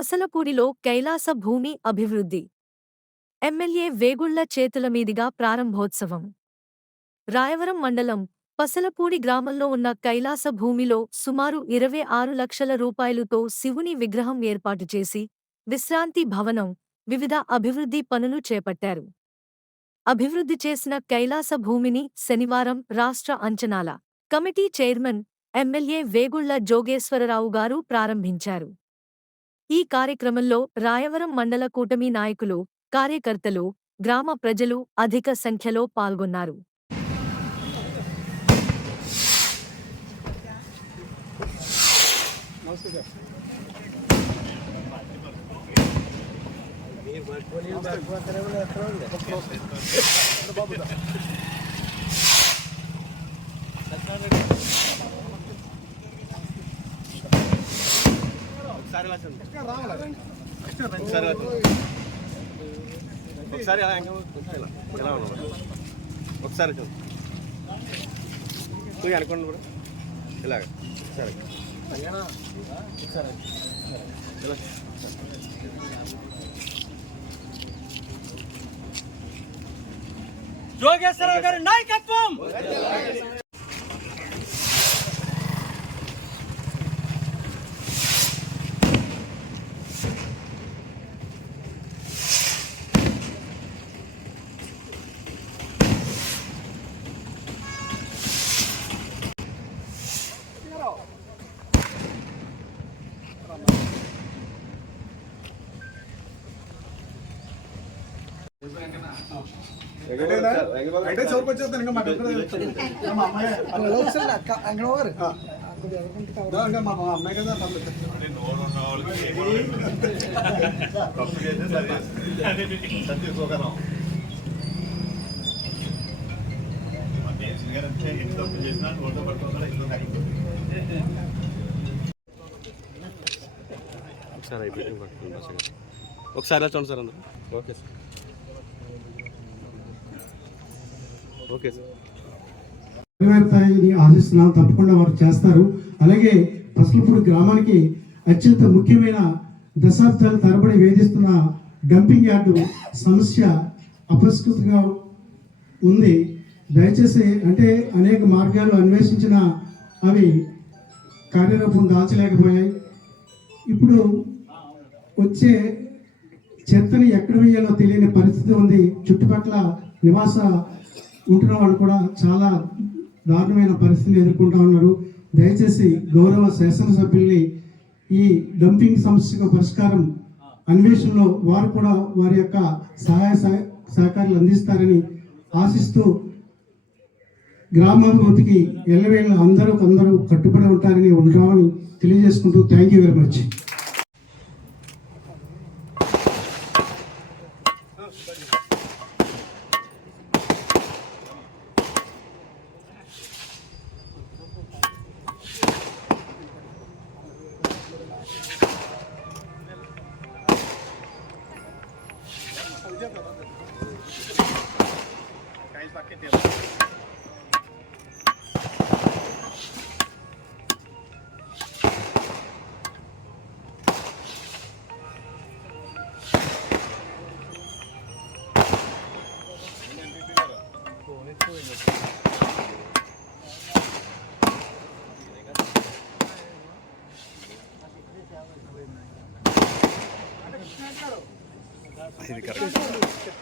పసలపూడిలో కైలాస భూమి అభివృద్ధి. ఎమ్మెల్యే వేగుళ్ళ చేతుల మీదుగా ప్రారంభోత్సవం. రాయవరం మండలం పసలపూడి గ్రామంలో ఉన్న కైలాస భూమిలో సుమారు ఇరవై ఆరు లక్షల రూపాయలుతో శివుని విగ్రహం ఏర్పాటు చేసి విశ్రాంతి భవనం వివిధ అభివృద్ధి పనులు చేపట్టారు. అభివృద్ధి చేసిన కైలాస భూమిని శనివారం రాష్ట్ర అంచనాల committee chairman MLA Vegulla Jogeswararao గారు ప్రారంభించారు. ఈ కార్యక్రమంలో రాయవరం మండల కూటమి నాయకులు కార్యకర్తలు గ్రామ ప్రజలు అధిక సంఖ్యలో పాల్గొన్నారు. ఒకసారి ఇలా చూడండి. ఒకసారి. ఎలా ఉన్నావు? ఒకసారి చూడు. నువ్వు అనుకోండి కూడా ఇలాగ. ఒకసారి. ఇలా. జోగేశ్వరరావు గారి నాయకత్వం! అయితే చౌక్ వచ్చేస్తాను ఇంకా మా పెద్ద మా అమ్మాయి మా అమ్మాయి కదా తప్పు చేస్తే సరి సత్య ఒకసారి అయిపోయి పట్టుకోండి బస్ ఇంకా. ఒకసారి చూడండి సార్ అందరూ. Okay sir. Okay sir. ఆశిస్తున్నాం తప్పకుండా వారు చేస్తారు. అలాగే పసలపూడి గ్రామానికి అత్యంత ముఖ్యమైన దశాబ్దాల తరబడి వేధిస్తున్న డంపింగ్ యార్డు సమస్య అపరిష్కృతంగా ఉంది. దయచేసి అంటే అనేక మార్గాలు అన్వేషించిన అవి కార్యరూపం దాల్చలేకపోయాయి ఇప్పుడు వచ్చే చెత్తని ఎక్కడ వేయాలో తెలియని పరిస్థితి ఉంది. చుట్టుపక్కల నివాస ఉంటున్న వాళ్ళు కూడా చాలా దారుణమైన పరిస్థితిని ఎదుర్కొంటా ఉన్నారు. దయచేసి గౌరవ శాసనసభ్యుల్ని ఈ డంపింగ్ సమస్యకు పరిష్కారం అన్వేషణలో వారు కూడా వారి యొక్క సహాయ సహ- సహకారాలు అందిస్తారని ఆశిస్తూ గ్రామాభివృద్ధికి ఎల్లవేళ అందరూ అందరూ కట్టుబడి ఉంటారని ఉంటామని తెలియజేసుకుంటూ థ్యాంక్ యూ వెరీ మచ్.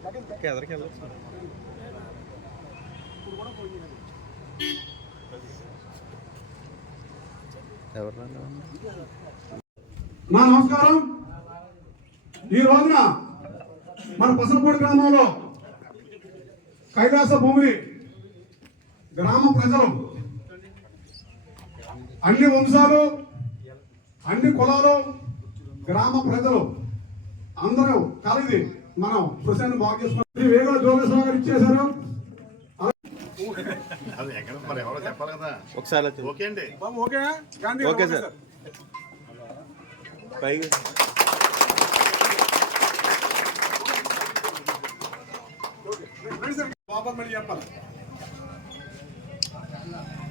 ఎదరికి వెళ్ళచ్చు నా మా నమస్కారం. ఈ రోజున మన పసలపూడి గ్రామంలో కైలాస భూమి గ్రామ ప్రజలు అన్ని వంశాలు అన్ని కులాలు గ్రామ ప్రజలు అందరూ కలిసి మనం చేసుకున్నాం శ్రీ వేగ జోగేశ్వర గారు ఇచ్చేశారు. అది ఎక్కడ మరి ఎవరో చెప్పాలి కదా. ఒకసారి ఓకే అండి. Okay Gandhi okay sir. చెప్పాలి.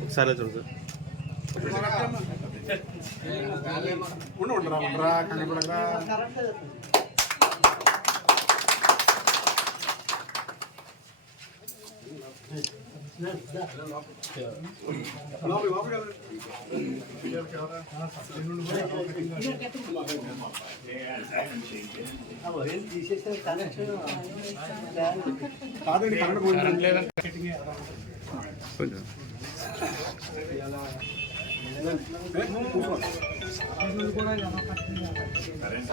ఒకసారి చూడు సార్. ఉండు ఉండరా ఉండరా కంగపడరా లోపలికి లోపలికి వెళ్ళండి. కరెంట్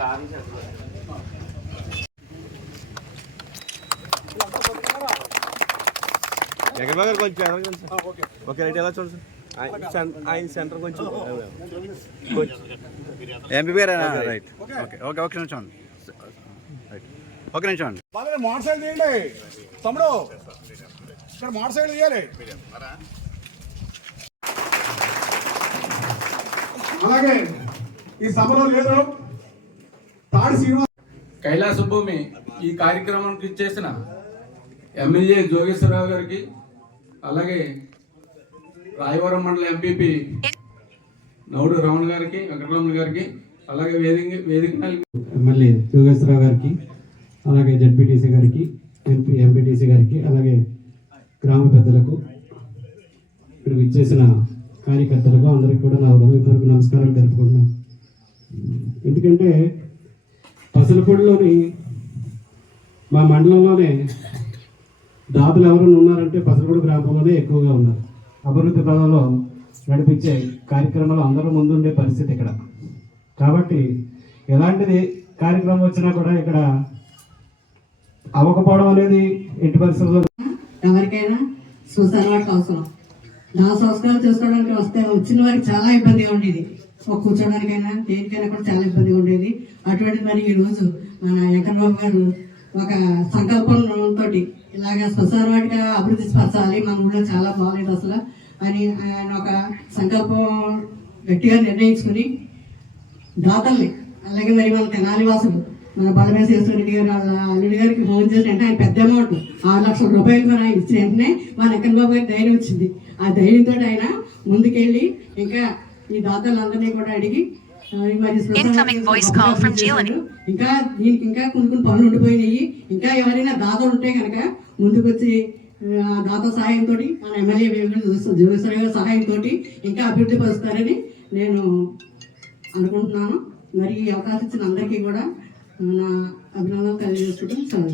బాగా కొంచెం. ఓకే. రైట్ ఎలా చూడండి సార్ ఆయన సెంటర్ కొంచెం కొంచెం ఎంపీ గారు రైట్. ఓకే. ఓకే ఒక నిమిషం అండి. రైట్. ఒక నిమిషం అండి. మోటార్ సైకిల్ తీయండి. తమ్ముడు ఇక్కడ మోటార్ సైకిల్ తీయాలి. అలాగే ఈ సభలో లేదు తాడి శ్రీనివాస్ కైలాస భూమి ఈ కార్యక్రమానికి ఇచ్చేసిన ఎమ్మెల్యే జోగేశ్వరరావు గారికి అలాగే రాయవరం మండల ఎంపీపీ నౌడు రమణ గారికి వెంకటరమణ గారికి అలాగే వేదిక వేదిక ఎమ్మెల్యే యోగేశ్వరరావు గారికి అలాగే జడ్పీటీసీ గారికి ఎంపీ ఎంపీటీసీ గారికి అలాగే గ్రామ పెద్దలకు ఇక్కడ విచ్చేసిన కార్యకర్తలకు అందరికీ కూడా నా హృదయపూర్వక నమస్కారాలు తెలుపుకుంటున్నాను. ఎందుకంటే పసలపూడిలోని మా మండలంలోనే దాతలు ఎవరైనా ఉన్నారంటే పసరగూడ గ్రామంలోనే ఎక్కువగా ఉన్నారు. అభివృద్ధి పదంలో నడిపించే కార్యక్రమాలు అందరూ ముందుండే పరిస్థితి ఇక్కడ. కాబట్టి ఎలాంటిది కార్యక్రమం వచ్చినా కూడా ఇక్కడ అవ్వకపోవడం అనేది ఎట్టి పరిస్థితుల్లో ఎవరికైనా చూసానవాడికి అవసరం? నా సంస్కారాలు చూసుకోవడానికి వస్తే వచ్చిన వారికి చాలా ఇబ్బందిగా ఉండేది. ఒక కూర్చోడానికైనా దేనికైనా కూడా చాలా ఇబ్బందిగా ఉండేది. అటువంటి మరి ఈ రోజు మన వెంకటబాబు గారు ఒక సంకల్పంతో ఇలాగ శ్మశాన వాటిగా అభివృద్ధి పరచాలి. మన ఊళ్ళో చాలా బాగాలేదు అసలు. అని ఆయన ఒక సంకల్పం గట్టిగా నిర్ణయించుకుని దాతల్ని అలాగే మరి మన తెనాలి వాసులు మన బలమేశ్వర రెడ్డి గారు వాళ్ళ అల్లుడి గారికి ఫోన్ చేసి అంటే ఆయన పెద్ద అమౌంట్ ఆరు లక్షల రూపాయలు మనం ఆయన ఇచ్చిన వెంటనే మా నక్కన్ బాబు గారి ధైర్యం వచ్చింది. ఆ ధైర్యంతో ఆయన ముందుకెళ్ళి ఇంకా ఈ దాతలందరినీ కూడా అడిగి Incoming voice call from Jilani. ఇంకా దీనికి ఇంకా కొన్ని కొన్ని పనులు ఉండిపోయినాయి. ఇంకా ఎవరైనా దాతలు ఉంటే కనుక ముందుకు వచ్చి ఆ, దాత సహాయంతో మన ఎమ్మెల్యే జోగేశ్వర గారి సహాయంతో ఇంకా అభివృద్ధి పరుస్తారని నేను అనుకుంటున్నాను. మరి ఈ అవకాశం ఇచ్చిన అందరికీ కూడా నా అభినందనలు తెలియజేసుకోవడం చాలా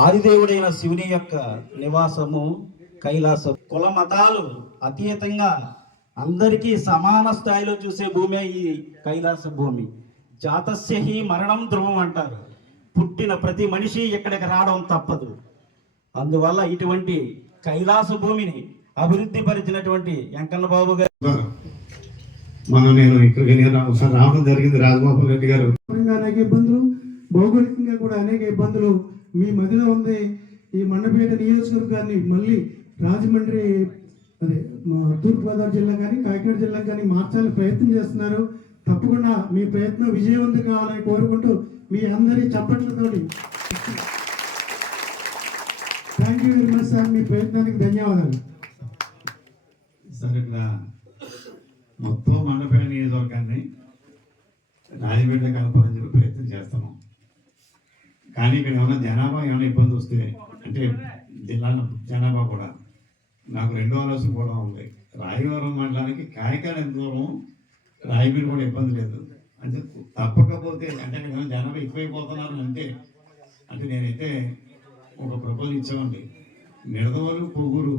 ఆదిదేవుడైన శివుని యొక్క నివాసము కైలాసం కుల మతాలు అతీతంగా అందరికీ సమాన స్థాయిలో చూసే భూమే ఈ కైలాస భూమి. జాతస్య హి మరణం ధ్రువం అంటారు. పుట్టిన ప్రతి మనిషి ఇక్కడికి రావడం తప్పదు. అందువల్ల ఇటువంటి కైలాస భూమిని అభివృద్ధి పరిచినటువంటి వెంకన్న బాబు గారు. మనం నేను ఇక్కడికి నేను ఒకసారి రావడం జరిగింది రాజగోపాల్ రెడ్డి గారు. అనేక ఇబ్బందులు భౌగోళికంగా కూడా అనేక ఇబ్బందులు మీ మధ్యలో ఉంది. ఈ మండపేట నియోజకవర్గాన్ని మళ్ళీ రాజమండ్రి అదే మా తూర్పుగోదావరి జిల్లా కానీ కాకినాడ జిల్లా కానీ మార్చాలని ప్రయత్నం చేస్తున్నారు. తప్పకుండా మీ ప్రయత్నం విజయవంతం కావాలని కోరుకుంటూ మీ అందరి చప్పట్లతోటి thank you very much sir మీ ప్రయత్నానికి ధన్యవాదాలు. సార్ ఇక్కడ మొత్తం మండపేట నియోజకవర్గాన్ని రాజపేట కలపాలని చెప్పి ప్రయత్నం చేస్తున్నాం. కానీ ఇక్కడ ఏమైనా జనాభా ఏమైనా ఇబ్బంది వస్తే అంటే జిల్లాలో జనాభా కూడా నాకు రెండో ఆలోచన కూడా ఉంది. రాయవరం మండలానికి కాయకాడ ఎంత దూరం? రాయబీడు కూడా ఇబ్బంది లేదు. అంటే తప్పకపోతే అంటే జనాభా ఎక్కువైపోతున్నారు అంటే అంటే నేనైతే ఒక ప్రపోజల్ ఇచ్చామండి. నిడదవలు పొగురు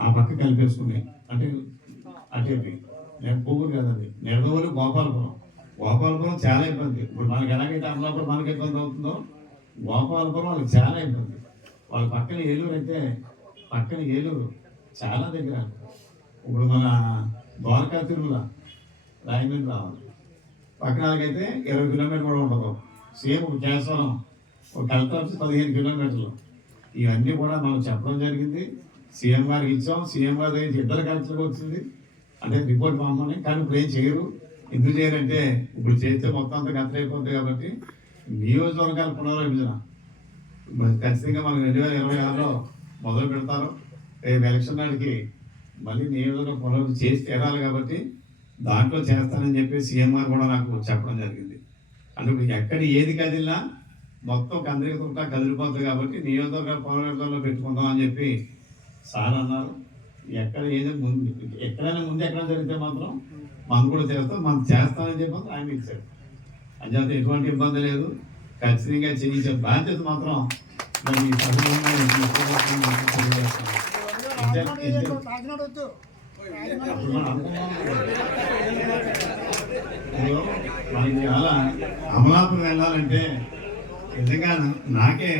ఆ పక్క కలిపేసుకున్నాయి అంటే అంటే నేను పొగురు కదండి. నిడదవలు గోపాలపురం. గోపాలపురం చాలా ఇబ్బంది. ఇప్పుడు మనకి ఎలాగైతే అమలాపురం మనకి ఇబ్బంది అవుతుందో గోపాలపురం వాళ్ళకి చాలా ఇబ్బంది. వాళ్ళ పక్కన ఏలూరు అయితే పక్కన ఏలూరు చాలా దగ్గర. ఇప్పుడు మన ద్వారకా తిరుమల రాయమండ్రి రావాలి. పక్కన ఇరవై కిలోమీటర్లు కూడా ఉండదు. సేమ్ ఒక కేశవరం ఒక కలెక్టర్ పదిహేను కిలోమీటర్లు. ఇవన్నీ కూడా మనం చెప్పడం జరిగింది. సీఎం గారికి ఇచ్చాం. సీఎం గారి దగ్గర ఇద్దరు కలెక్టర్కి వచ్చింది. అంటే రిపోర్ట్ పంపమని కానీ ఇప్పుడు ఏం చేయరు. ఎందుకు చేయరంటే ఇప్పుడు చేస్తే మొత్తం అంతా ఖర్చు అయిపోతుంది కాబట్టి నియోజకవర్గాల పునర్విభజన. మరి ఖచ్చితంగా మనం రెండు వేల ఇరవై ఆరులో మొదలు పెడతారు రేపు ఎలక్షన్ నాటికి మళ్ళీ నేను పొలం చేసి తీరాలి కాబట్టి దాంట్లో చేస్తానని చెప్పి సీఎంఆర్ కూడా నాకు చెప్పడం జరిగింది. అంటే ఇప్పుడు ఎక్కడ ఏది కదిలినా మొత్తం కందిరికుంటా కదిలిపోతుంది కాబట్టి నియోజకవర్గ పునర్విభజనలో పెట్టుకుందాం అని చెప్పి సార్ అన్నారు. ఎక్కడ ఏదో ముందు ఎక్కడైనా ముందు ఎక్కడ జరిగితే మాత్రం మనం కూడా చేస్తాం మనం చేస్తానని చెప్పి ఆయన ఇచ్చారు. అంచేత ఎటువంటి ఇబ్బంది లేదు. ఖచ్చితంగా చేయించే బాధ్యత మాత్రం మరి ఈ సభలో మనం అనుకున్నాం. అమలాపురం వెళ్ళాలంటే నిజంగా నాకే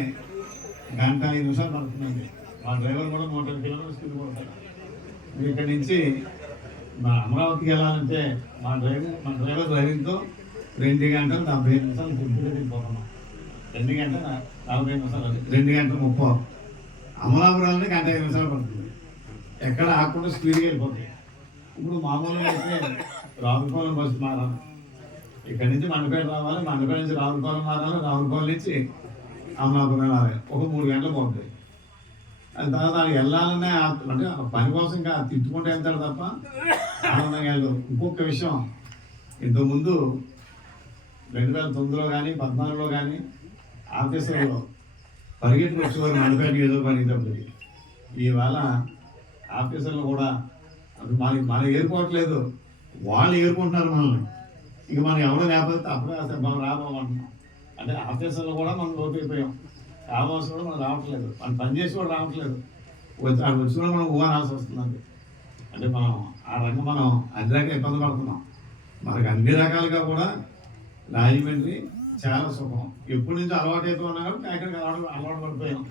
గంట ఐదు నిమిషాలు పడుతుందండి మా డ్రైవర్ కూడా నూట కిలోమీటర్స్ కింద పడతాడు మీరు ఇక్కడి నుంచి మా అమరావతికి వెళ్ళాలంటే మా డ్రైవర్ మా డ్రైవర్ డ్రైవింగ్తో రెండు గంటలు డెబ్బై నిమిషాలు గుర్తుగా దిగిపోతున్నాం రెండు గంటలు రెండు గంటల ముప్పై. అమలాపురాలని గంట ఐదు నిమిషాలు పడుతుంది. ఎక్కడ ఆకుండా స్పీడ్గా వెళ్ళిపోతాయి ఇప్పుడు మామూలుగా అయితే రావులపాలెం బస్సు మారాలి. ఇక్కడి నుంచి మండపేట రావాలి. మండపేట నుంచి రావులపాలెం మారాలి. రావులపాలెం నుంచి అమలాపురం వెళ్ళాలి ఒక మూడు గంటలు పోతుంది. దాని తర్వాత అక్కడ వెళ్ళాలనే ఆ- అంటే పని కోసం ఇంకా తిట్టుకుంటూ వెళ్తాడు తప్ప ఆనందంగా వెళ్తాడు ఇంకొక విషయం. ఇంతకుముందు రెండు వేల తొమ్మిదిలో కానీ పద్నాలుగులో కానీ ఆఫీసులలో పరిగెత్తుకు వచ్చేవారు పని తప్పది ఇవాళ ఆఫీసర్లు కూడా అది మన మన ఏరుకోవట్లేదు వాళ్ళు ఏరుకుంటున్నారు మనల్ని. ఇక మనం ఎవరో లేకపోతే అప్పుడే అసలు మనం రాబోమంటున్నాం అంటే ఆఫీసర్లు కూడా మనం లోపైపోయాం రావాల్సిన కూడా మనం రావట్లేదు. మనం పని చేసి కూడా రావట్లేదు. వచ్చి అక్కడ వచ్చి కూడా మనం ఊహనాల్సి వస్తుందండి. అంటే మనం ఆ రంగం మనం అన్ని రకాల ఇబ్బంది పడుతున్నాం. మనకు అన్ని రకాలుగా కూడా రాజమండ్రి చాలా సుఖం ఎప్పటి నుంచి అలవాటు అయితే ఉన్నా కాబట్టి అక్కడికి అలవాటు అలవాటు పడిపోయాం.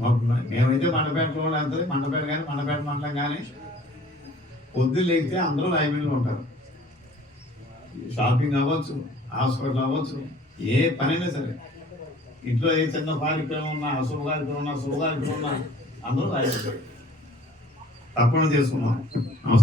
మాకు మేమైతే మండపేటలో వెళ్తుంది మండపేట కానీ మండపేట మండలం కానీ. పొద్దు లేకపోతే అందరూ లైబ్రరీలో ఉంటారు. షాపింగ్ అవ్వచ్చు హాస్పిటల్ అవ్వచ్చు ఏ పనైనా సరే. ఇంట్లో ఏ చిన్న కార్యక్రమం ఉన్నా అశుభ కార్యక్రమం ఉన్నా శుభ కార్యక్రమం ఉన్నా అందరూ రాయమండ్రి తప్పని చేసుకున్నాం నమస్తే.